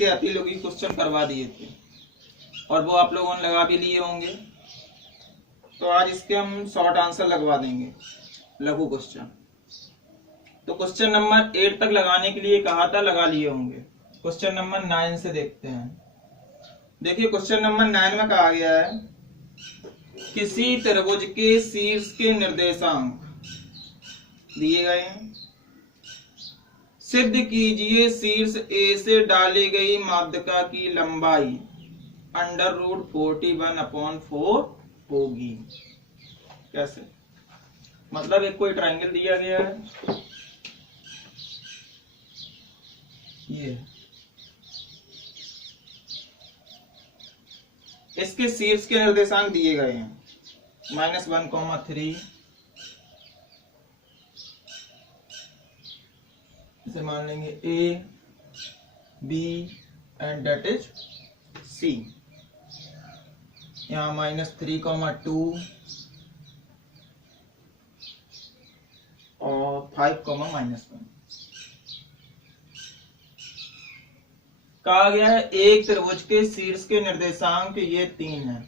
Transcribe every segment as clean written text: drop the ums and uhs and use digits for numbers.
इसके अतिलघु क्वेश्चन करवा दिए थे और वो आप लोगों ने लगा भी लिए होंगे। तो आज इसके हम शॉर्ट आंसर लगवा देंगे, लघु क्वेश्चन। तो क्वेश्चन नंबर 8 तक लगाने के लिए कहा था, लगा लिए होंगे। क्वेश्चन नंबर 9 से देखते हैं। देखिए क्वेश्चन नंबर 9 में कहा गया है किसी त्रिभुज के शीर्ष के निर्देशांक दिए गए हैं, सिद्ध कीजिए शीर्ष ए से डाली गई माध्यिका की लंबाई √41/4 होगी। कैसे? मतलब एक कोई ट्रायंगल दिया गया है, ये इसके शीर्ष के निर्देशांक दिए गए हैं -1,3, इसे मान लेंगे A, B and that is C। यहाँ -3,2 और 5,-1 कहा गया है। एक त्रिभुज के शीर्ष के निर्देशांक ये 3 है,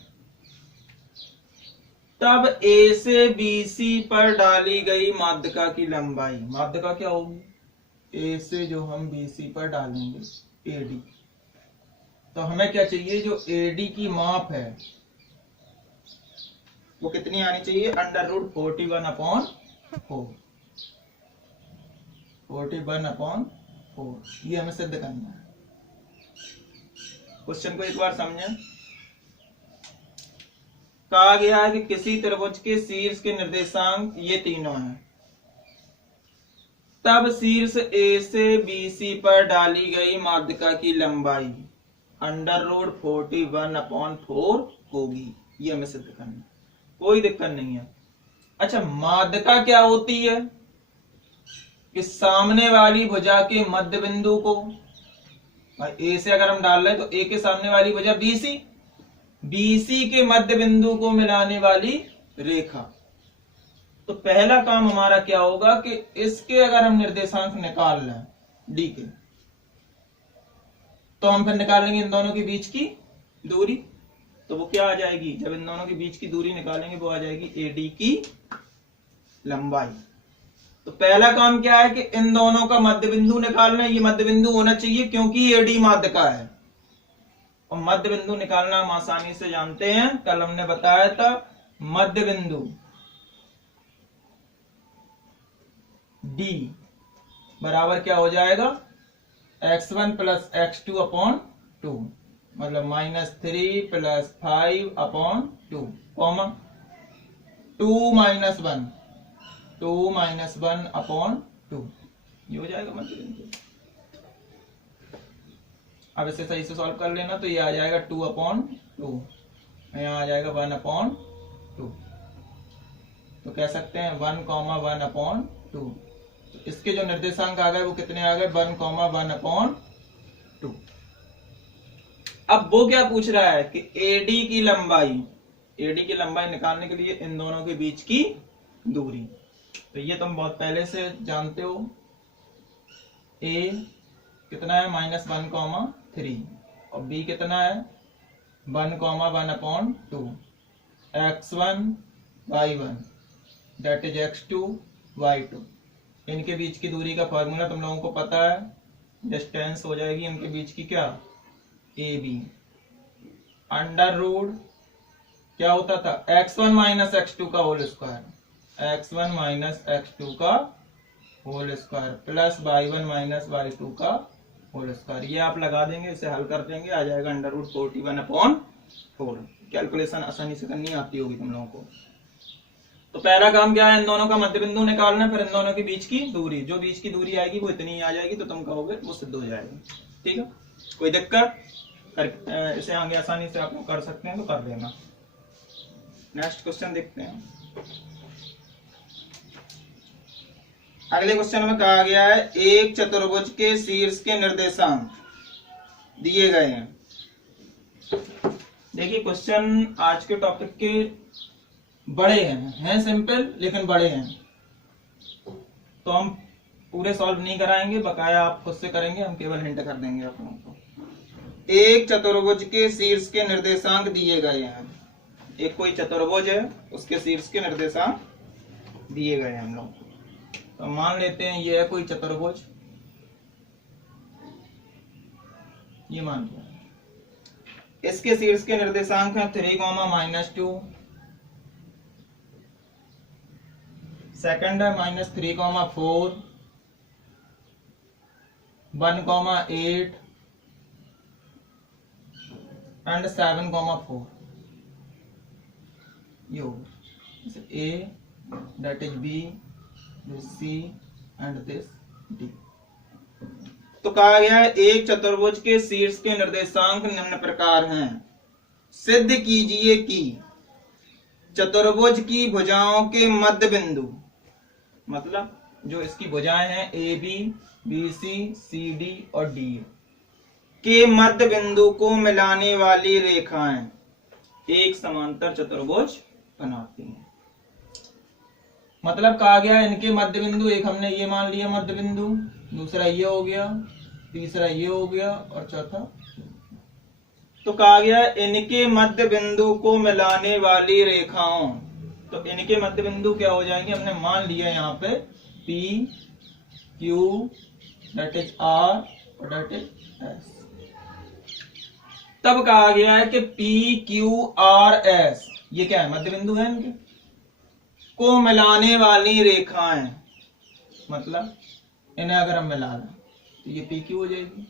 तब A से BC पर डाली गई माध्यिका की लंबाई, माध्यिका क्या होगी? A से जो हम BC पर डालेंगे AD, तो हमें क्या चाहिए? जो AD की माप है वो कितनी आनी चाहिए? √41/4, 41/4, ये हमें सिद्ध करना है। क्वेश्चन को एक बार समझें। कहा गया है कि किसी त्रिभुज के शीर्ष के निर्देशांक ये तीनों हैं, तब शीर्ष A से BC पर डाली गई माध्यिका की लंबाई √41/4 होगी। ये हमें सिद्ध करना है, कोई दिक्कत नहीं है। अच्छा, माध्यिका क्या होती है? कि सामने वाली भुजा के मध्य बिंदु को, ए से अगर हम डाल रहे हैं तो ए के सामने वाली भुजा BC, BC के मध्य बिंदु को मिलाने वाली रेखा। तो पहला काम हमारा क्या होगा कि इसके अगर हम निर्देशांक निकाल लें D के, तो हम फिर निकालेंगे इन दोनों के बीच की दूरी। तो वो क्या आ जाएगी? जब इन दोनों के बीच की दूरी निकालेंगे वो आ जाएगी AD की लंबाई। तो पहला काम क्या है कि इन दोनों का मध्य बिंदु निकालना। ये मध्य बिंदु होना चाहिए क्योंकि AD माध्यिका है, और मध्य बिंदु निकालना हम आसानी से जानते हैं, कल हमने बताया था। मध्य बिंदु D बराबर क्या हो जाएगा? x1 + x2/2, मतलब -3 + 5/2, 2 - 1/2, ये हो जाएगा मध्य बिंदु। अब इसे सही से सॉल्व कर लेना, तो ये आ जाएगा 2/2, यहाँ आ जाएगा 1/2। तो कह सकते हैं 1,1/2। तो इसके जो निर्देशांक आ गए वो कितने आ गए? 1,1/2। अब वो क्या पूछ रहा है कि AD की लंबाई निकालने के लिए इन दोनों के बीच की दूरी। तो ये तुम बहुत पहले से जानते हो। A कितना है? -1,3, और B कितना है? 1,1/2। x1 y1 that is x2 y2। इनके बीच की दूरी का फॉर्मूला तुम लोगों को पता है, डिस्टेंस हो जाएगी इनके बीच की क्या? AB √ क्या होता था? x1 - x2 का होल स्क्वायर, x1 - x2 का whole square plus y1 - y2 का होल स्क्वायर। ये आप लगा देंगे, इसे हल कर देंगे, आ जाएगा √41/4। कैलकुलेशन आसानी से करनी आती होगी तुम लोगों को। तो पहला काम क्या है? इन दोनों का मध्य बिंदु निकालना, फिर इन दोनों के बीच की दूरी। जो बीच की दूरी आएगी वो इतनी आ जाएगी, तो तुम कहोगे वो सिद्ध हो जाएगा। ठीक है, कोई दिक्कत? इसे आगे आसानी से आप लोग कर सकते हैं, तो कर देना। नेक्स्ट क्वेश्चन देखते हैं। अगले क्वेश्चन में कहा गया है एक चतुर्भुज के शीर्ष के निर्देशांक दिए गए हैं। देखिए क्वेश्चन आज के टॉपिक के बड़े हैं सिंपल लेकिन बड़े हैं, तो हम पूरे सॉल्व नहीं कराएंगे, बकाया आप खुद से करेंगे, हम केवल हिंट कर देंगे आप लोगों को। एक चतुर्भुज के शीर्ष के निर्देशांक दिए गए हैं। एक कोई चतुर्भुज है, उसके शीर्ष के निर्देशांक दिए गए हैं हम लोग। तो मान लेते हैं ये है कोई चतुर्भुज, ये मान लिया। इसके शीर्ष के निर्देशांक हैं 3, -2, सेकंड है -3, 4, 1, 8 एंड 7, 4। ये होगा A, that is B, this C and this D। तो कहा गया है एक चतुर्भुज के शीर्ष के निर्देशांक निम्न प्रकार हैं। सिद्ध कीजिए कि चतुर्भुज की भुजाओं के मध्य बिंदु, मतलब जो इसकी भुजाएं हैं AB, BC, CD और D के मध्य बिंदु को मिलाने वाली रेखाएं एक समांतर चतुर्भुज बनाती हैं। मतलब कहा गया इनके मध्य बिंदु, एक हमने ये मान लिया मध्य बिंदु, दूसरा ये हो गया, तीसरा ये हो गया और चौथा। तो कहा गया इनके मध्य बिंदु को मिलाने वाली रेखाओं, तो इनके मध्य बिंदु क्या हो जाएंगे, हमने मान लिया यहाँ पे P, Q, that is R और that is S। तब कहा गया है कि P, Q, R, S ये क्या है, मध्य बिंदु है इनके, को मिलाने वाली रेखाएं। मतलब इन्हें अगर हम मिला लें तो ये PQ हो जाएगी,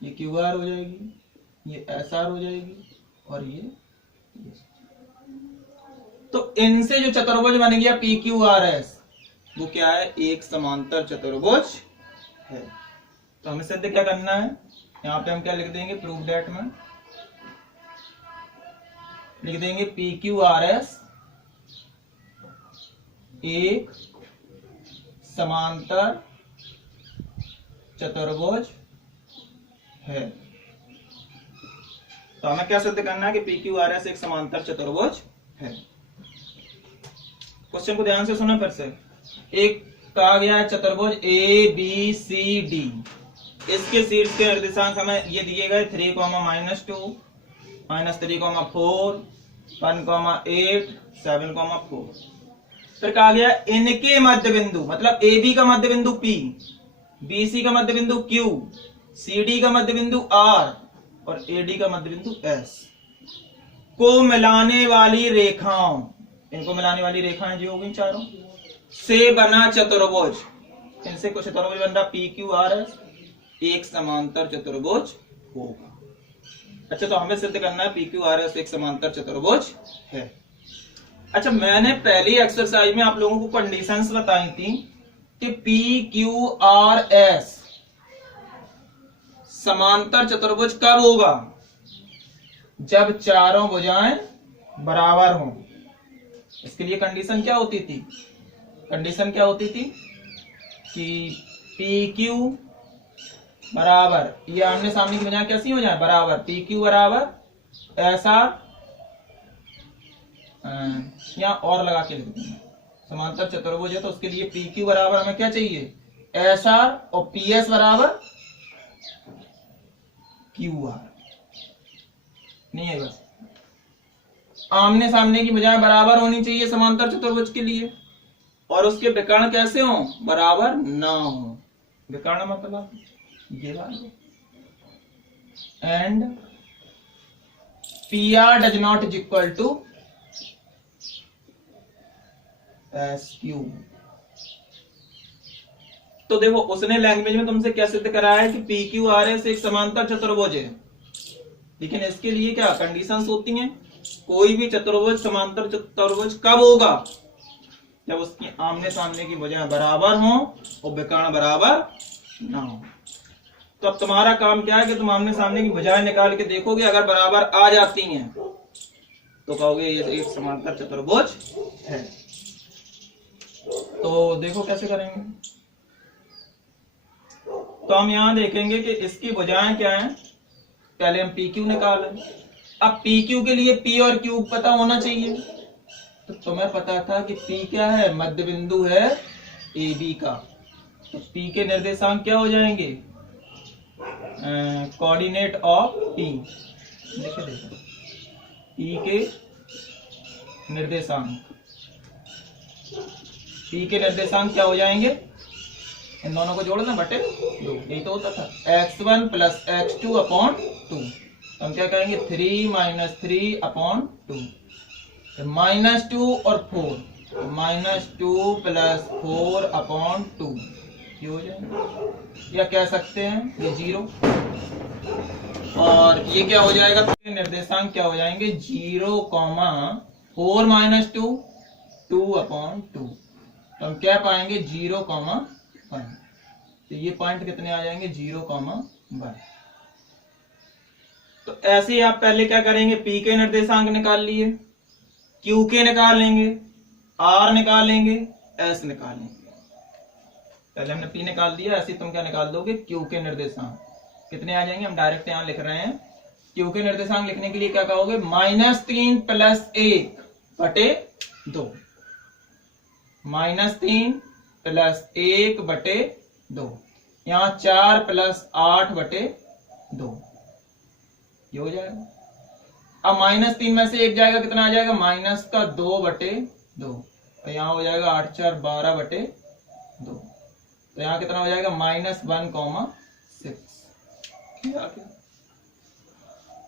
ये QR हो जाएगी, ये SR हो जाएगी और ये। तो इनसे जो चतुर्भुज बन गया PQRS वो क्या है, एक समांतर चतुर्भुज है। तो हमें सिद्ध क्या करना है, यहाँ पे हम क्या लिख देंगे, प्रूफ दैट में लिख देंगे PQRS एक समांतर चतुर्भुज है। तो हमें क्या सिद्ध करना है कि PQRS एक समांतर चतुर्भुज है। क्वेश्चन को ध्यान से सुना फिर से। एक कहा गया है चतुर्भुज ABCD, इसके शीर्ष के निर्देशांक हमें ये दिए गए 3, -2, -3, 4, 1, 8, 7, 4। फिर कहा गया इनके मध्य बिंदु, मतलब AB का मध्य बिंदु P, BC का मध्य बिंदु Q, CD का मध्य बिंदु R और AD का मध्य बिंदु S को मिलाने वाली रेखाओं, इनको मिलाने वाली रेखाएं जो होगी चारों से बना चतुर्भुज, इनसे कुछ चतुर्भुज बन रहा PQRS एक समांतर चतुर्भुज होगा। अच्छा, तो हमें सिद्ध करना है PQRS एक समांतर चतुर्भुज है। अच्छा, मैंने पहली एक्सरसाइज में आप लोगों को कंडीशंस बताई थी कि PQRS समांतर चतुर्भुज कब होगा, जब चारों भुजाएं बराबर हों। इसके लिए कंडीशन क्या होती थी, कंडीशन क्या होती थी कि PQ बराबर, ये आमने सामने की भुजाएं कैसी हो जाए, बराबर, PQ बराबर SR, यहाँ और लगा के लिख देंगे, समांतर चतुर्भुज है तो उसके लिए PQ बराबर हमें क्या चाहिए, SR और PS बराबर QR। नहीं है, बस आमने सामने की भुजाएं बराबर होनी चाहिए समांतर चतुर्भुज के लिए, और उसके विकर्ण कैसे हो, बराबर ना हो। विकर्ण मतलब ये वाला, and PR does not is equal to SQ। तो देखो उसने लैंग्वेज में तुमसे क्या सिद्ध कराया है कि PQRS एक समांतर चतुर्भुज है, लेकिन इसके लिए क्या कंडीशंस होती हैं, कोई भी चतुर्भुज समांतर चतुर्भुज कब होगा, जब उसकी आमने सामने की भुजाएं बराबर हों और विकर्ण बराबर ना हो। तो अब तुम्हारा काम क्या है कि तुम आमने सामने की भुजाएं निकाल के देखोगे, अगर बराबर आ जाती हैं तो कहोगे ये एक समांतर चतुर्भुज है। तो देखो कैसे करेंगे। तो हम यहां देखेंगे कि इसकी भुजाएं क्या हैं, पहले हम PQ निकालें। अब PQ के लिए P और Q पता होना चाहिए, तो तुम्हें पता था कि P क्या है, मध्य बिंदु है AB का, तो P के निर्देशांक क्या हो जाएंगे, कोऑर्डिनेट ऑफ पी, देखो देखो पी के निर्देशांक, पी के निर्देशांक क्या हो जाएंगे, इन दोनों को जोड़ना बटे 2, यही तो होता था x1 प्लस x2 अपॉन 2। हम क्या कहेंगे 3 माइनस 3 अपॉन 2, -2 और 4, -2 प्लस 4 अपॉन 2 ये हो जाएगा, या कह सकते हैं ये 0, और ये क्या हो जाएगा, निर्देशांक क्या हो जाएंगे 0, 4 माइनस 2 2 अपॉन 2। तो हम क्या पाएंगे 0, 1। तो ये पॉइंट कितने आ जाएंगे 0, 1। तो ऐसे ही आप पहले क्या करेंगे, पी के निर्देशांक निकाल लिए, क्यू के निकाल लेंगे, आर निकाल लेंगे, एस निकाल लेंगे। पहले हमने पी निकाल दिया, ऐसे तुम क्या निकाल दोगे क्यू के निर्देशांक कितने आ जाएंगे, हम डायरेक्ट यहां लिख रहे हैं। क्यू के निर्देशांक लिखने के लिए क्या कहोगे, -3 प्लस 1 बटे 2, -3 प्लस 1 बटे 2, यहां 4 प्लस 8 बटे 2, ये हो जाएगा। अब -3 में से 1 जाएगा, कितना आ जाएगा -2 बटे 2, तो यहां हो जाएगा 8 4 12 बटे 2, तो यहां कितना हो जाएगा -1,6।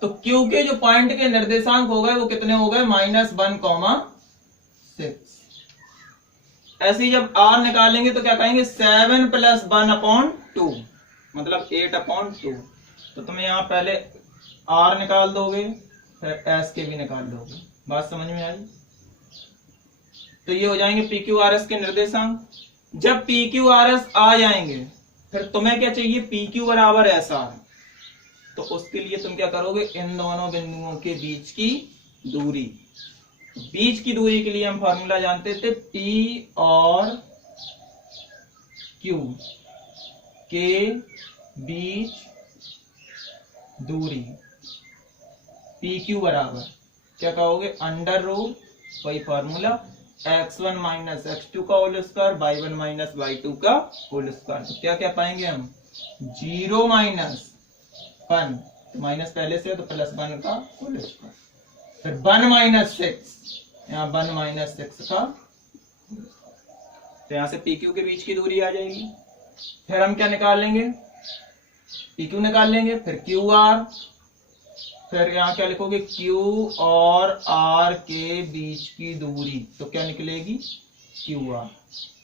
तो क्यू के जो पॉइंट के निर्देशांक हो गए वो कितने हो गए -1,6। ऐसे ही जब आर निकालेंगे तो क्या कहेंगे 7 प्लस 1 अपॉन 2, मतलब 8 अपॉन 2। तो तुम यहां पहले आर निकाल दोगे, फिर एस के भी निकाल दोगे। बात समझ में आई? तो ये हो जाएंगे पी क्यू आर एस के निर्देशांक। जब पी क्यू आर एस आ जाएंगे फिर तुम्हें क्या चाहिए, पी क्यू बराबर एस आर। तो उसके लिए तुम क्या करोगे, इन दोनों बिंदुओं के बीच की दूरी, बीच की दूरी के लिए हम फॉर्मूला जानते थे पी और क्यू के बीच दूरी, पी क्यू बराबर क्या कहोगे, अंडर रूट, वही फॉर्मूला x1 माइनस x2 का whole square, y1 minus y2 का होल स्क्वायर। तो क्या क्या पाएंगे हम 0 माइनस 1, माइनस पहले से है तो +1 का होल स्क्वायर, फिर 1 माइनस 6, यहाँ 1 माइनस 6 का, तो यहां से पी क्यू के बीच की दूरी आ जाएगी। फिर हम क्या निकाल लेंगे, पी क्यू निकाल लेंगे, फिर क्यू आर, फिर यहाँ क्या लिखोगे क्यू और आर के बीच की दूरी, तो क्या निकलेगी क्यू आर।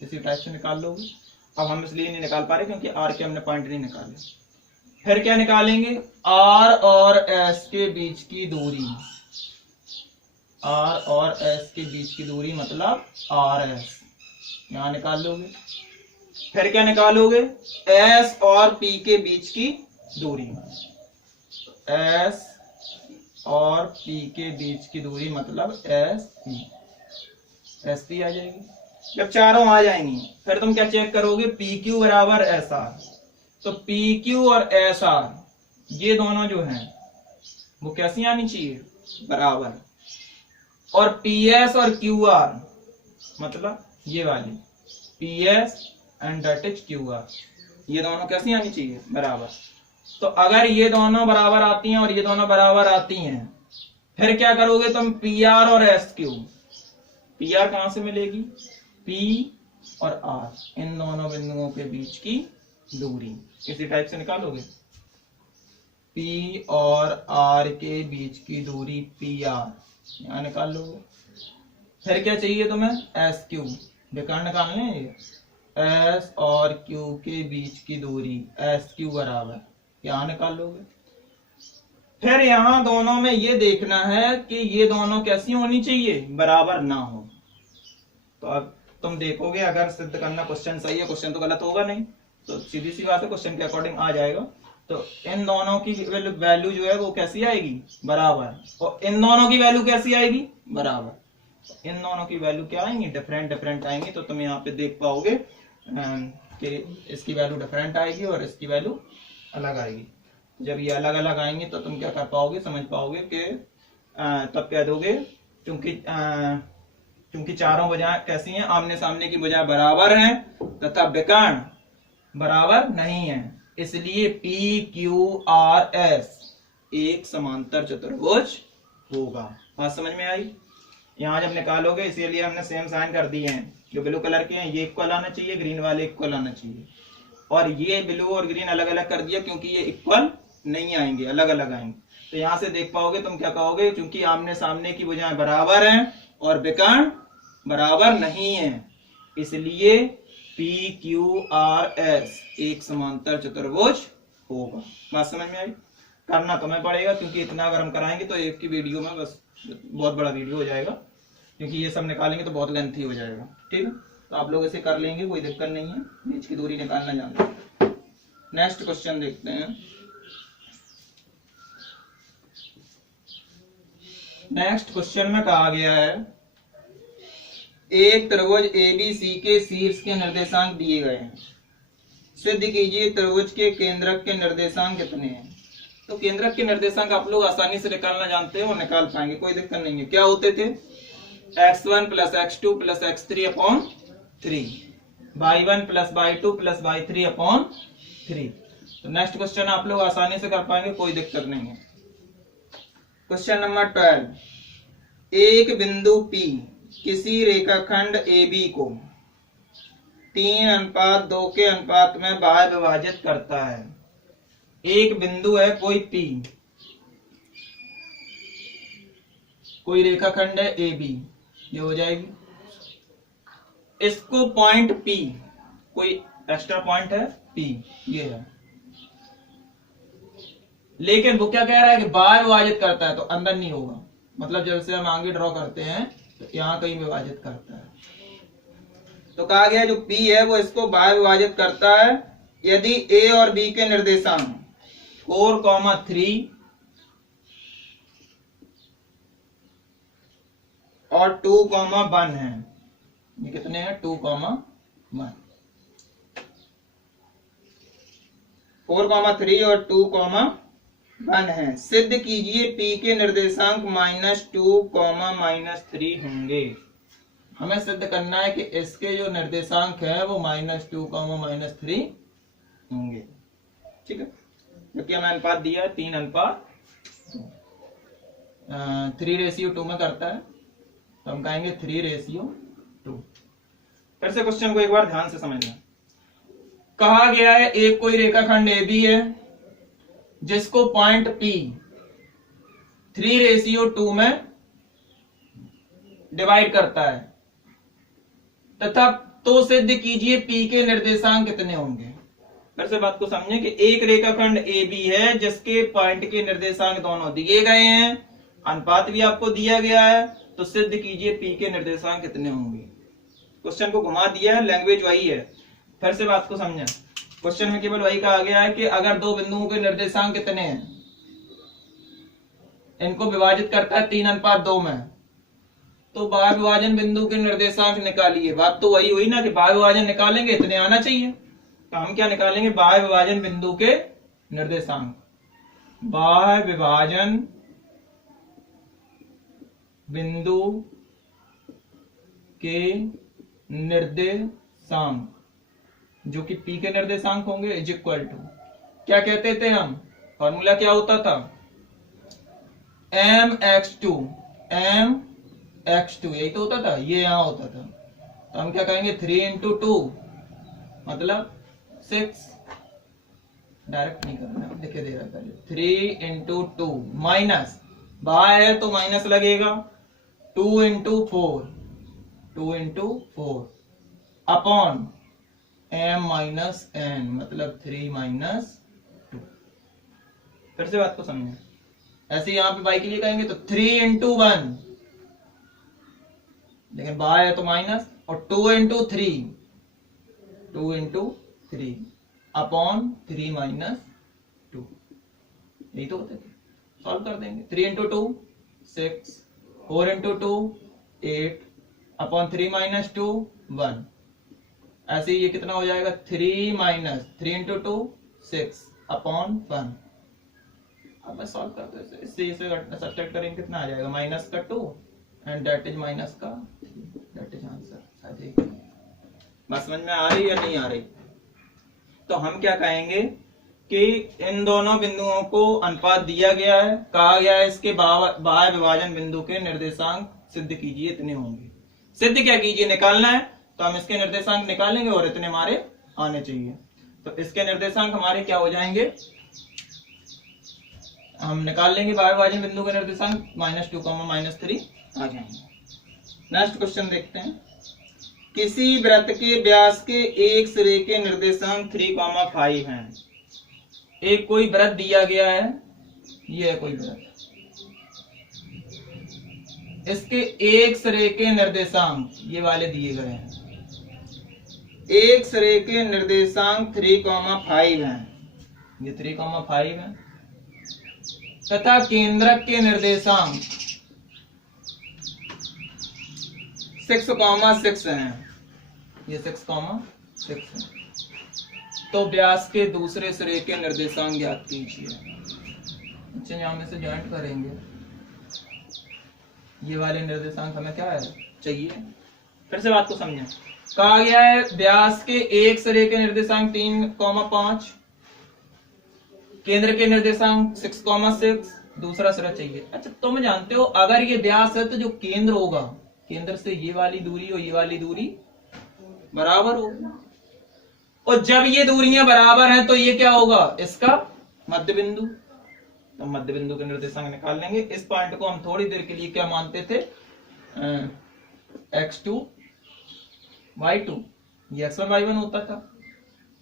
इसी टाइप से निकाल लोगे। अब हम इसलिए नहीं निकाल पा रहे क्योंकि आर के हमने पॉइंट नहीं निकाले। फिर क्या निकालेंगे, आर और एस के बीच की दूरी, आर और एस के बीच की दूरी मतलब आर एस, यहां निकाल लोगे। फिर क्या निकालोगे, एस और पी के बीच की दूरी, एस और पी के बीच की दूरी मतलब एस पी आ जाएगी। जब चारों आ जाएंगी फिर तुम क्या चेक करोगे, पी क्यू बराबर एस आर। तो पी क्यू और एस आर ये दोनों जो हैं वो कैसी आनी चाहिए, बराबर। और पी एस और क्यू आर मतलब ये वाली P S and that is Q R, ये दोनों कैसी आनी चाहिए, बराबर। तो अगर ये दोनों बराबर आती हैं और ये दोनों बराबर आती हैं, फिर क्या करोगे तुम, पी आर और एस क्यू, पी आर कहां से मिलेगी, पी और आर, इन दोनों बिंदुओं के बीच की दूरी इसी टाइप से निकालोगे। पी और आर के बीच की दूरी पी आर, यहां निकाल लोगे। फिर क्या चाहिए तुम्हें, एस क्यू, बेकार निकालने हैं ये, एस और क्यू के बीच की दूरी एस क्यू बराबर, यहां निकाल लोगे। फिर यहां दोनों में ये देखना है कि ये दोनों कैसी होनी चाहिए, बराबर ना हो। तो अब तुम देखोगे अगर सिद्ध करना क्वेश्चन सही है, क्वेश्चन तो गलत होगा नहीं, तो सीधी सी बात है क्वेश्चन के अकॉर्डिंग आ जाएगा। तो इन दोनों की वैल्यू जो है वो कैसी आएगी, बराबर, और इन दोनों की वैल्यू कैसी आएगी, बराबर। इन दोनों की वैल्यू क्या आएंगी, डिफरेंट आएंगी। तो तुम यहाँ पे देख पाओगे कि इसकी वैल्यू डिफरेंट आएगी और इसकी वैल्यू अलग आएगी। जब ये अलग अलग आएंगे तो तुम क्या कर पाओगे, समझ पाओगे कि तब कह दोगे क्योंकि चारों भुजाएं कैसी हैं, आमने सामने की भुजाएं बराबर हैं तथा विकर्ण बराबर नहीं है, इसलिए पी क्यू आर एस एक समांतर चतुर्भुज होगा। बात समझ में आई? यहाँ जब निकालोगे इसीलिए हमने सेम साइन कर दिए हैं। जो ब्लू कलर के हैं ये इक्वल आना चाहिए, ग्रीन वाले इक्वल आना चाहिए, और ये ब्लू और ग्रीन अलग अलग कर दिया क्योंकि ये इक्वल नहीं आएंगे, अलग अलग आएंगे। तो यहाँ से देख पाओगे तुम क्या कहोगे, क्योंकि आमने सामने की भुजाएं बराबर हैं और विकर्ण बराबर नहीं है, इसलिए पी क्यू आर एस एक समांतर चतुर्भुज होगा। बात समझ में आई? करना तुम्हें पड़ेगा क्योंकि इतना अगर हम कराएंगे तो एक की वीडियो में बस बहुत बड़ा वीडियो हो जाएगा, क्योंकि ये सब निकालेंगे तो बहुत लेंथी हो जाएगा। ठीक है, तो आप लोग इसे कर लेंगे, कोई दिक्कत नहीं है, बीच की दूरी निकालना जानते हैं। नेक्स्ट क्वेश्चन देखते हैं। नेक्स्ट क्वेश्चन में कहा गया है एक त्रिभुज एबीसी के शीर्ष के निर्देशांक दिए गए हैं, सिद्ध कीजिए त्रिभुज के केंद्रक के निर्देशांक कितने हैं। तो केंद्रक के निर्देशांक आप लोग आसानी से निकालना जानते हो और निकाल पाएंगे, कोई दिक्कत नहीं है। क्या होते थे? x1 plus x2 plus x3 upon 3, y1 plus y2 plus y3 upon 3। तो नेक्स्ट क्वेश्चन आप लोग आसानी से कर पाएंगे, कोई दिक्कत नहीं है। क्वेश्चन नंबर 12, एक बिंदु P किसी रेखाखंड AB को 3:2 के अनुपात में बाह्य विभाजित करता है। एक बिंदु है कोई P, कोई रेखाखंड है AB, ये हो जाएगी। इसको पॉइंट P, कोई एक्स्ट्रा पॉइंट है P, ये है, लेकिन वो क्या कह रहा है कि बाहर विभाजित करता है, तो अंदर नहीं होगा। मतलब जैसे हम आगे ड्रॉ करते हैं तो यहां कहीं विभाजित करता है, तो कहा गया जो P है वो इसको बाहर विभाजित करता है यदि A और B के निर्देशांक 4,3 और 2,1 है। ये कितने हैं? 2,1, 4,3 और 2,1 है। सिद्ध कीजिए P के निर्देशांक -2, -3 होंगे। हमें सिद्ध करना है कि इसके जो निर्देशांक है वो -2, -3 होंगे। ठीक है, जबकि हमें अनुपात दिया है 3:2, 3:2 में करता है, तो हम कहेंगे 3:2। फिर से क्वेश्चन को एक बार ध्यान से समझना। कहा गया है एक कोई रेखाखंड AB है जिसको पॉइंट P 3:2 में डिवाइड करता है, तथा तो सिद्ध कीजिए P के निर्देशांक कितने होंगे। फिर से बात को समझे कि एक रेखाखंड AB है जिसके पॉइंट के निर्देशांक दोनों दिए गए हैं, अनुपात भी आपको दिया गया है, तो सिद्ध कीजिए P के निर्देशांक कितने होंगे। क्वेश्चन को घुमा दिया है, लैंग्वेज वही है। फिर से बात को समझें, क्वेश्चन में केवल वही कहा गया है कि अगर दो बिंदुओं के निर्देशांक कितने हैं, इनको विभाजित करता है 3:2 में, तो बाह्य विभाजन बिंदु के निर्देशांक निकालिए। बात तो वही हुई ना कि बाह्य विभाजन निकालेंगे इतने आना चाहिए, तो हम क्या निकालेंगे? बाह्य विभाजन बिंदु के निर्देशांक। बाह्य विभाजन बिंदु के निर्देशांक जो कि P के निर्देशांक होंगे इज इक्वल टू, क्या कहते थे हम? फॉर्मूला क्या होता था? mx2, यही तो होता था, ये यहां होता था। तो हम क्या कहेंगे? 3:2 मतलब 6, डायरेक्ट नहीं करना, लिखे दे रहा है पहले। 3:2 माइनस, बाहर है तो माइनस लगेगा, 2:4 अपॉन m माइनस n मतलब 3 - 2। फिर से बात को समझे, ऐसे यहां पे y के लिए कहेंगे तो 3:1, लेकिन बाहर है तो माइनस, और 2:3 अपॉन 3 - 2, यही तो होता है। सॉल्व कर देंगे। 3:2 6, 4:2 8 अपॉन 3 - 2 1। ऐसे ये कितना हो जाएगा? 3 × 2 6 अपॉन 1। अब मैं सॉल्व करते हैं, इससे इसे सब्ट्रैक्ट करेंगे, कितना आ जाएगा? -2 and that is -3, that is answer. बात समझ में आ रही या नहीं आ रही? तो हम क्या कहेंगे कि इन दोनों बिंदुओं को अनुपात दिया गया है, कहा गया है इसके बाह्य विभाजन बिंदु के निर्देशांक सिद्ध कीजिए, इतने होंगे। सिद्ध क्या कीजिए, निकालना है, तो हम इसके निर्देशांक निकालेंगे और इतने हमारे आने चाहिए। तो इसके निर्देशांक हमारे क्या हो जाएंगे, हम निकाल लेंगे बाह्य विभाजन बिंदु के निर्देशांक -2, -3 आ जाएंगे। नेक्स्ट क्वेश्चन देखते हैं। किसी वृत्त के व्यास के एक सिरे के निर्देशांक 3,5 हैं। एक कोई वृत्त दिया गया है, ये है कोई वृत्त, इसके एक सिरे के निर्देशांक ये वाले दिए गए हैं। एक सिरे के निर्देशांक 3,5 हैं, ये 3,5 है, तथा केंद्रक के निर्देशांक 6,6 हैं, ये 6,6 है। तो व्यास के दूसरे सिरे के निर्देशांक ज्ञात कीजिए। अच्छा, यहां में से ज्वाइंट करेंगे, ये वाले निर्देशांक हमें क्या है चाहिए। फिर से बात को समझें। कहा गया है व्यास के एक सिरे के निर्देशांक 3,5, केंद्र के निर्देशांक 6,6, दूसरा सिरा चाहिए। अच्छा, तुम जानते हो अगर ये व्यास है तो जो केंद्र होगा, केंद्र से ये वाली दूरी और ये वाली दूरी बराबर होगी, और जब ये दूरियां बराबर हैं तो ये क्या होगा, इसका मध्य बिंदु। तो मध्य बिंदु के निर्देशांक निकाल लेंगे। इस पॉइंट को हम थोड़ी देर के लिए क्या मानते थे, x2 y2, ये x1 y1 होता था,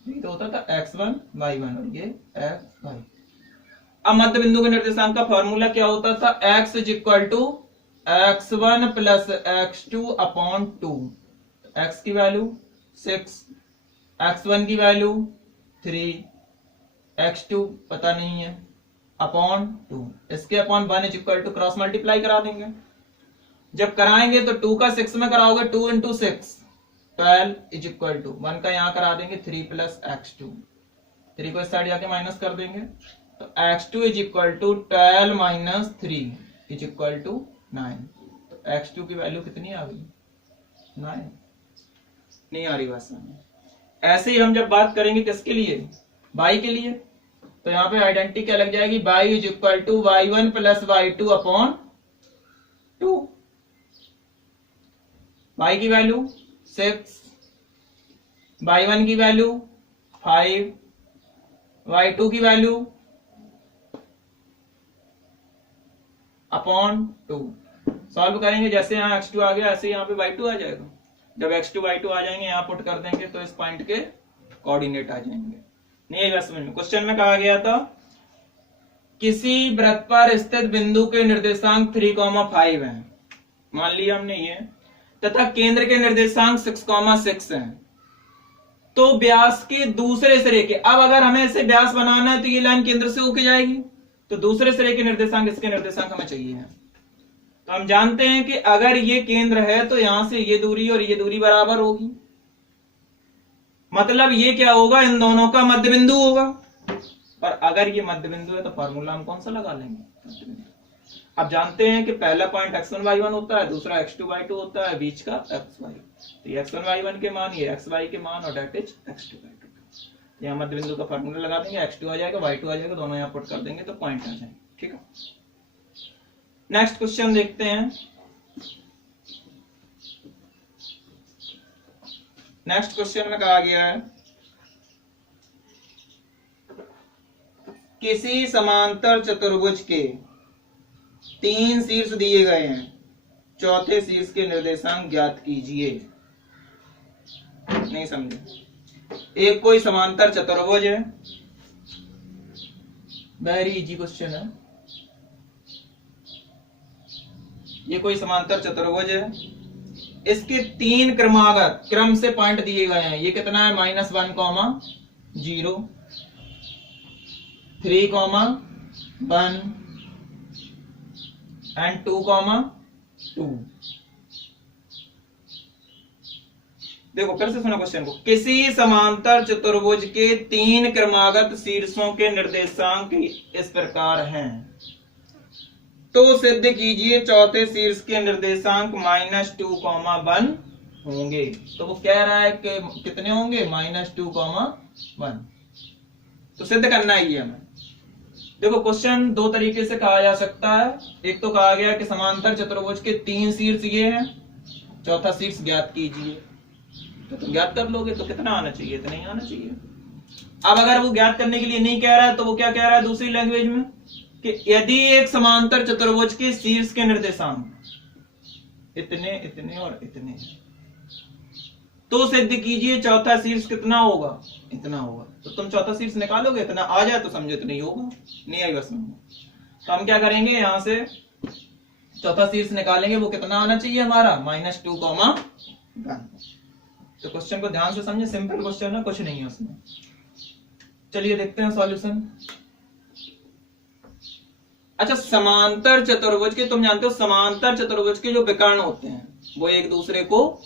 ये तो होता था x1 y1 और ये xy। अब मध्य बिंदु के निर्देशांक का फॉर्मूला क्या होता था, x = x1 + x2 upon 2। x की वैल्यू 6, x1 की वैल्यू 3, x2 पता नहीं है, अपॉन 2। इसके अपॉन 1 = क्रॉस मल्टीप्लाई करा देंगे। जब कराएंगे तो 2 का 6 में कराओगे, 2 × 6 12 = 1 का यहां करा देंगे 3 + x2, 3 को इस साइड जाके माइनस कर देंगे, तो x2 = 12 - 3 = 9। तो x2 की वैल्यू कितनी आ गई, 9। नहीं आ रही बात समझ। ऐसे ही हम जब बात करेंगे किसके लिए, y के लिए, तो यहाँ पे आइडेंटिटी क्या लग जाएगी, y = y1 + y2 upon 2। y की वैल्यू 6, y1 की वैल्यू 5, y2 की वैल्यू अपॉन 2। सॉल्व करेंगे, जैसे यहाँ x2 आ गया ऐसे यहाँ पे y2 आ जाएगा। जब x2 y2 आ जाएंगे यहाँ पुट कर देंगे तो इस पॉइंट के कोऑर्डिनेट आ जाएंगे। नहीं है समझ में। क्वेश्चन में कहा गया था किसी वृत्त पर स्थित बिंदु के निर्देशांक 3,5 हैं, मान लिया हमने ये, तथा केंद्र के निर्देशांक 6,6 हैं। तो व्यास के दूसरे सिरे के, अब अगर हमें इसे व्यास बनाना है तो ये लाइन केंद्र से होके जाएगी, तो दूसरे सिरे के निर्देशांक, इसके निर्देशांक हमें चाहिए हैं। तो हम जानते हैं कि अगर ये केंद्र है तो यहां से ये दूरी और ये दूरी बराबर होगी, मतलब ये क्या होगा, इन दोनों का मध्य बिंदु होगा। और अगर ये मध्य बिंदु है तो फॉर्मूला हम कौन सा लगा लेंगे, अब जानते हैं कि पहला पॉइंट x1 y1 होता है, दूसरा x2 y2 होता है, बीच का xy। तो ये x1 y1 के मान, ये xy के मान, और डेट इज x2 y2। यहाँ मध्य बिंदु का फॉर्मूला लगा देंगे, x2 आ जाएगा, y2 आ जाएगा, दोनों यहाँ पुट कर देंगे तो पॉइंट आ जाएंगे। ठीक है, नेक्स्ट क्वेश्चन देखते हैं। नेक्स्ट क्वेश्चन में कहा गया है किसी समांतर चतुर्भुज के 3 शीर्ष दिए गए हैं, चौथे शीर्ष के निर्देशांक ज्ञात कीजिए। नहीं समझे। एक कोई समांतर चतुर्भुज है, वेरी इजी क्वेश्चन है। ये कोई समांतर चतुर्भुज है, इसके 3 क्रमागत क्रम से पॉइंट दिए गए हैं। ये कितना है, -1, 0, 3, 1 एंड 2, 2। देखो फिर से सुनो क्वेश्चन को। किसी समांतर चतुर्भुज के 3 क्रमागत शीर्षों के निर्देशांक इस प्रकार हैं, तो सिद्ध कीजिए चौथे शीर्ष के निर्देशांक -2, 1 होंगे। तो वो कह रहा है कि कितने होंगे, -2, 1। तो सिद्ध करना ही है हमें। देखो क्वेश्चन दो तरीके से कहा जा सकता है। एक तो कहा गया कि समांतर चतुर्भुज के 3 शीर्ष ये हैं, चौथा शीर्ष ज्ञात कीजिए। तो तुम ज्ञात कर लोगे तो कितना आना चाहिए? इतना ही आना चाहिए। अब अगर वो ज्ञात करने के लिए नहीं कह रहा है तो वो क्या कह रहा है दूसरी लैंग्वेज में कि यदि एक समांतर चतुर्भुज के शीर्ष के निर्देशांक इतने, इतने और इतने, तो सिद्ध कीजिए चौथा शीर्ष कितना होगा? इतना होगा। तो तुम चौथा शीर्ष निकालोगे, इतना आ जाए तो समझो इतना ही होगा, नहीं आई बस में। तो हम क्या करेंगे, यहां से चौथा शीर्ष निकालेंगे, वो कितना आना चाहिए हमारा? -2,1। तो क्वेश्चन को ध्यान से समझे, सिंपल क्वेश्चन है, कुछ नहीं है उसमें। चलिए देखते हैं सॉल्यूशन। अच्छा, समांतर चतुर्भुज के, तुम जानते हो समांतर चतुर्भुज के जो विकर्ण होते हैं वो एक दूसरे को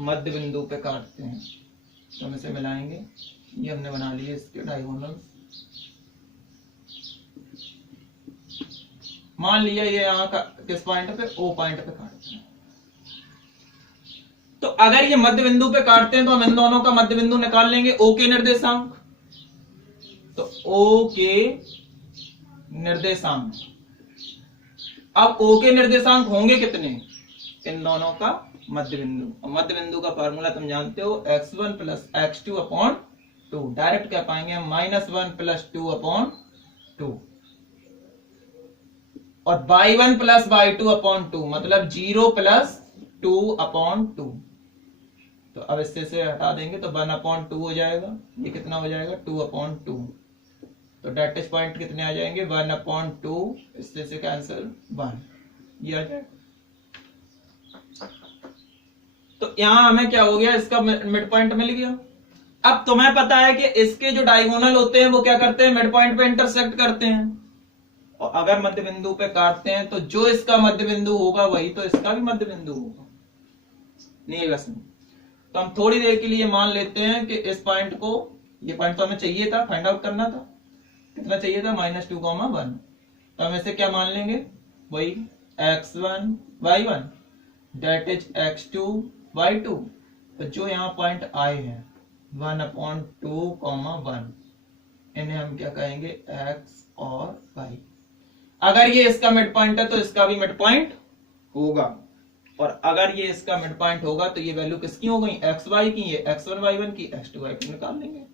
मध्य बिंदु पे काटते हैं। तो हम इसे मिलाएंगे, ये हमने बना लिए इसके डायगोनल। मान लिया ये यहाँ का किस पॉइंट पे? O पॉइंट पे काटते हैं। तो अगर ये मध्य बिंदु पे काटते हैं तो हम इन दोनों का मध्य बिंदु निकाल लेंगे, O के निर्देशांक। तो O के निर्देशांक, अब O के निर्देशांक होंगे कितने? इन दोनों का मध्य बिंदु। मध्य बिंदु का फार्मूला तुम जानते हो, x1 + x2/2। डायरेक्ट क्या पाएंगे हम? -1 + 2/2 और y1 + y2/2, मतलब 0 + 2/2। तो अब इससे से हटा देंगे तो 1/2 हो जाएगा। ये कितना हो जाएगा? 2/2। तो डेटेज पॉइंट कितने आ जाएंगे? 1/2, इससे से कैंसिल 1, ये आ जाएगा। तो यहां हमें क्या हो गया? इसका मिड पॉइंट मिल गया। अब तुम्हें पता है कि इसके जो डायगोनल होते हैं वो क्या करते हैं? मिड पॉइंट पे इंटरसेक्ट करते हैं। और अगर मध्य बिंदु पे काटते हैं तो जो इसका मध्य बिंदु होगा वही तो इसका भी मध्य बिंदु होगा, नहीं बस। तो हम थोड़ी देर के लिए मान लेते हैं कि इस पॉइंट को, ये पॉइंट तो हमें चाहिए था, फाइंड आउट करना था, कितना चाहिए था? -2,1। तो हम इसे क्या मान लेंगे? वही x1 y1 date is x2 y2। तो जो यहाँ पॉइंट आए हैं 1/2,1, इन्हें हम क्या कहेंगे? x और y। अगर ये इसका मिड पॉइंट है तो इसका भी मिड पॉइंट होगा, और अगर ये इसका मिड पॉइंट होगा तो ये वैल्यू किसकी हो गई? x y की, ये x1 y1 की, x2 y2 निकाल लेंगे।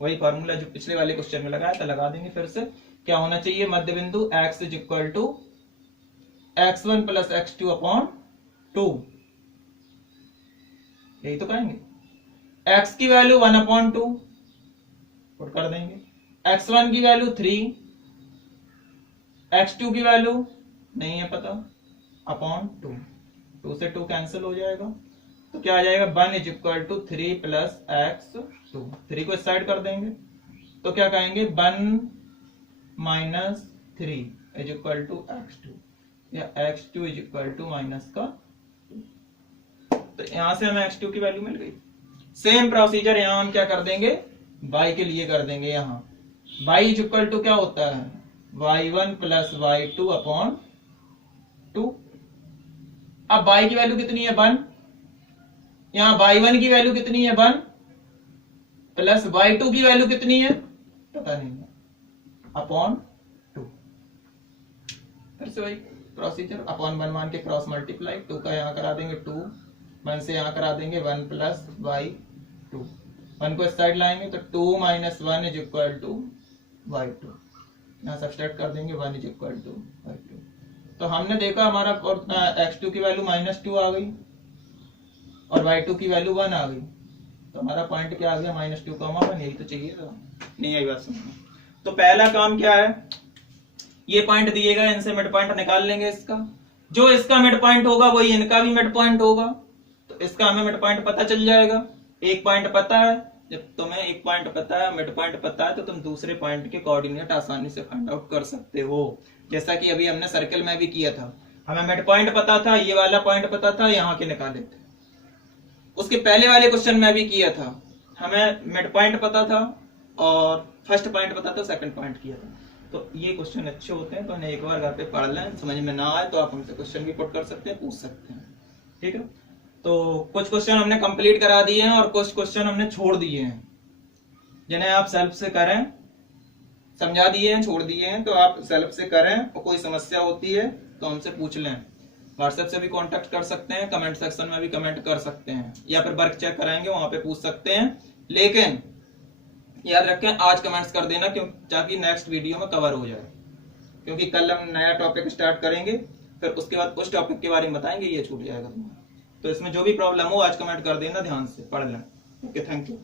वही फॉर्मूला जो पिछले वाले क्वेश्चन में लगाया था, लगा देंगे फिर से। क्या होना चाहिए? मध्य बिंदु x = x1 + x2/2, यही तो कहेंगे। x की वैल्यू 1/2 पुट कर देंगे, x1 की वैल्यू 3, x2 की वैल्यू नहीं है पता, /2। 2 से 2 कैंसिल हो जाएगा। तो क्या आ जाएगा? 1 = 3 + x2। 3 को इस साइड कर देंगे तो क्या कहेंगे? 1 - 3 = x2, या x2 = तो यहां से हमें x2 की वैल्यू मिल गई। सेम प्रोसीजर यहां हम क्या कर देंगे? y के लिए कर देंगे। यहां y = क्या होता है? y1 + y2/2। अब y की वैल्यू कितनी है? 1। यहां y1 की वैल्यू कितनी है? 1 प्लस y2 की वैल्यू कितनी है? पता नहीं है, /2। फिर से वही प्रोसीजर, /1 मान के क्रॉस मल्टीप्लाई, 2 का यहां करा देंगे 2, 1 से यहां करा देंगे 1 + y2। 1 को इस साइड लाएंगे तो 2 - 1 = y2, यहां सब्सट्रैक्ट कर देंगे 1 = y2। तो हमने देखा हमारा x2 की वैल्यू -2 आ गई और y2 की वैल्यू 1 आ गई। तो हमारा पॉइंट क्या आ गया? -2,1, यही तो चाहिए था, नहीं आई बात। तो पहला काम क्या है? ये पॉइंट दिएगा, इनसे मिड पॉइंट निकाल लेंगे इसका। जो इसका मिड पॉइंट होगा वही इनका भी मिड पॉइंट होगा। तो इसका हमें मिड पॉइंट पता चल जाएगा। एक पॉइंट पता है, जब तुम्हें एक पॉइंट पता है, मिड पॉइंट पता है, तो तुम दूसरे पॉइंट के कोऑर्डिनेट आसानी से फाइंड आउट कर सकते हो। जैसा कि अभी हमने सर्कल में भी किया था, हमें मिड पॉइंट पता था, ये वाला पॉइंट पता था, यहाँ के निकाले थे। उसके पहले वाले क्वेश्चन में भी किया था, हमें मिड पॉइंट पता था और फर्स्ट पॉइंट पता था, सेकंड पॉइंट किया था। तो ये क्वेश्चन अच्छे होते हैं, तो उन्हें एक बार घर पे पढ़ लें, समझ में ना आए तो आप हमसे क्वेश्चन भी पुट कर सकते हैं, पूछ सकते हैं, ठीक है। तो कुछ क्वेश्चन हमने कंप्लीट करा दिए हैं और कुछ क्वेश्चन हमने छोड़ दिए हैं, जिन्हें आप सेल्फ से करें समझा दिए हैं, छोड़ दिए हैं, तो आप सेल्फ से करें और कोई समस्या होती है तो हमसे पूछ लें। व्हाट्सएप से भी कांटेक्ट कर सकते हैं, कमेंट सेक्शन में भी कमेंट कर सकते हैं, या फिर वर्क चेक कराएंगे वहां पे पूछ सकते हैं। लेकिन याद रखें आज कमेंट्स कर देना, क्यों, ताकि नेक्स्ट वीडियो में कवर हो जाए, क्योंकि कल हम नया टॉपिक स्टार्ट करेंगे, फिर उसके बाद उस टॉपिक के बारे में बताएंगे, ये छूट जाएगा तुम्हारा। तो इसमें जो भी प्रॉब्लम हो आज कमेंट कर देना, ध्यान से पढ़ लें। Okay, thank you.